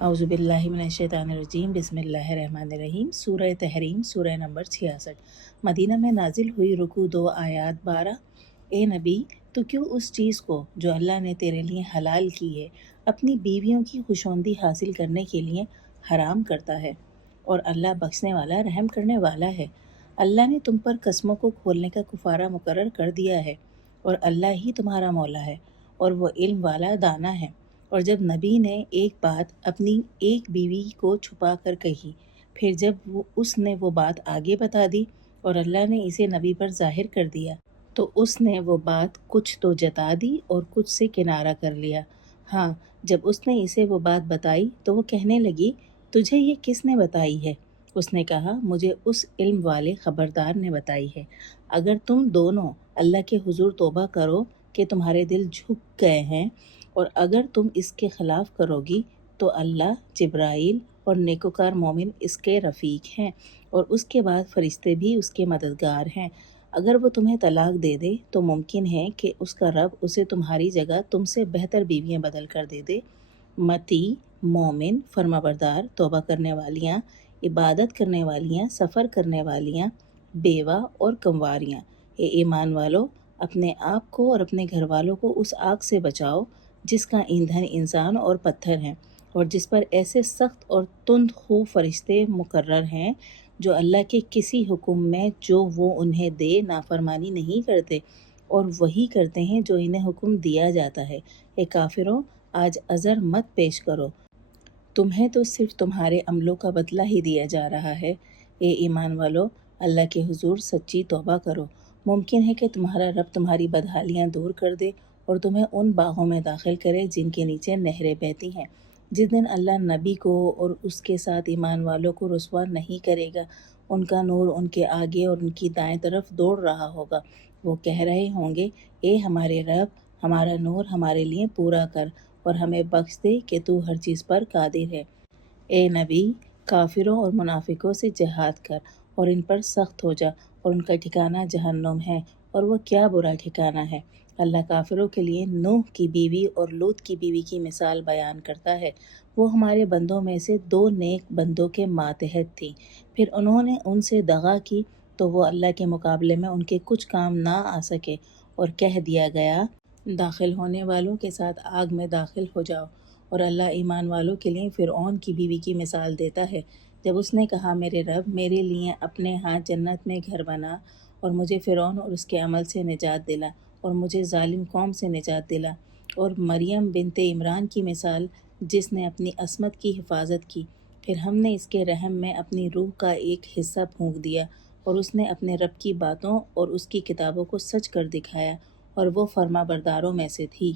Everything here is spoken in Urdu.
اعوذ باللہ من الشیطان الرجیم، بسم اللہ الرحمن الرحیم۔ سورہ تحریم، سورہ نمبر 66، مدینہ میں نازل ہوئی۔ رکوع 2 آیات 12۔ اے نبی، تو کیوں اس چیز کو جو اللہ نے تیرے لیے حلال کی ہے اپنی بیویوں کی خوشامدی حاصل کرنے کے لیے حرام کرتا ہے؟ اور اللہ بخشنے والا رحم کرنے والا ہے۔ اللہ نے تم پر قسموں کو کھولنے کا کفارہ مقرر کر دیا ہے، اور اللہ ہی تمہارا مولا ہے، اور وہ علم والا دانا ہے۔ اور جب نبی نے ایک بات اپنی ایک بیوی کو چھپا کر کہی، پھر جب اس نے وہ بات آگے بتا دی اور اللہ نے اسے نبی پر ظاہر کر دیا، تو اس نے وہ بات کچھ تو جتا دی اور کچھ سے کنارہ کر لیا۔ ہاں، جب اس نے اسے وہ بات بتائی تو وہ کہنے لگی، تجھے یہ کس نے بتائی ہے؟ اس نے کہا، مجھے اس علم والے خبردار نے بتائی ہے۔ اگر تم دونوں اللہ کے حضور توبہ کرو کہ تمہارے دل جھک گئے ہیں، اور اگر تم اس کے خلاف کرو گی تو اللہ، جبرائیل اور نیکوکار مومن اس کے رفیق ہیں، اور اس کے بعد فرشتے بھی اس کے مددگار ہیں۔ اگر وہ تمہیں طلاق دے دے تو ممکن ہے کہ اس کا رب اسے تمہاری جگہ تم سے بہتر بیویاں بدل کر دے دے۔ متی، مومن، فرمانبردار، توبہ کرنے والیاں، عبادت کرنے والیاں، سفر کرنے والیاں، بیوہ اور کنواریاں۔ اے ایمان والو، اپنے آپ کو اور اپنے گھر والوں کو اس آگ سے بچاؤ جس کا ایندھن انسان اور پتھر ہیں، اور جس پر ایسے سخت اور تند خو فرشتے مقرر ہیں جو اللہ کے کسی حکم میں جو وہ انہیں دے نافرمانی نہیں کرتے، اور وہی کرتے ہیں جو انہیں حکم دیا جاتا ہے۔ اے کافروں، آج عذر مت پیش کرو، تمہیں تو صرف تمہارے عملوں کا بدلہ ہی دیا جا رہا ہے۔ اے ایمان والو، اللہ کے حضور سچی توبہ کرو۔ ممکن ہے کہ تمہارا رب تمہاری بدحالیاں دور کر دے اور تمہیں ان باغوں میں داخل کرے جن کے نیچے نہریں بہتی ہیں۔ جس دن اللہ نبی کو اور اس کے ساتھ ایمان والوں کو رسوا نہیں کرے گا، ان کا نور ان کے آگے اور ان کی دائیں طرف دوڑ رہا ہوگا۔ وہ کہہ رہے ہوں گے، اے ہمارے رب، ہمارا نور ہمارے لیے پورا کر اور ہمیں بخش دے کہ تو ہر چیز پر قادر ہے۔ اے نبی، کافروں اور منافقوں سے جہاد کر اور ان پر سخت ہو جا، اور ان کا ٹھکانہ جہنم ہے، اور وہ کیا برا ٹھکانہ ہے۔ اللہ کافروں کے لیے نوح کی بیوی اور لوط کی بیوی کی مثال بیان کرتا ہے۔ وہ ہمارے بندوں میں سے 2 نیک بندوں کے ماتحت تھیں، پھر انہوں نے ان سے دغا کی تو وہ اللہ کے مقابلے میں ان کے کچھ کام نہ آ سکے، اور کہہ دیا گیا، داخل ہونے والوں کے ساتھ آگ میں داخل ہو جاؤ۔ اور اللہ ایمان والوں کے لیے فرعون کی بیوی کی مثال دیتا ہے، جب اس نے کہا، میرے رب، میرے لیے اپنے ہاں جنت میں گھر بنا اور مجھے فرعون اور اس کے عمل سے نجات دلا، اور مجھے ظالم قوم سے نجات دلا۔ اور مریم بنت عمران کی مثال، جس نے اپنی عصمت کی حفاظت کی، پھر ہم نے اس کے رحم میں اپنی روح کا ایک حصہ پھونک دیا، اور اس نے اپنے رب کی باتوں اور اس کی کتابوں کو سچ کر دکھایا، اور وہ فرما برداروں میں سے تھی۔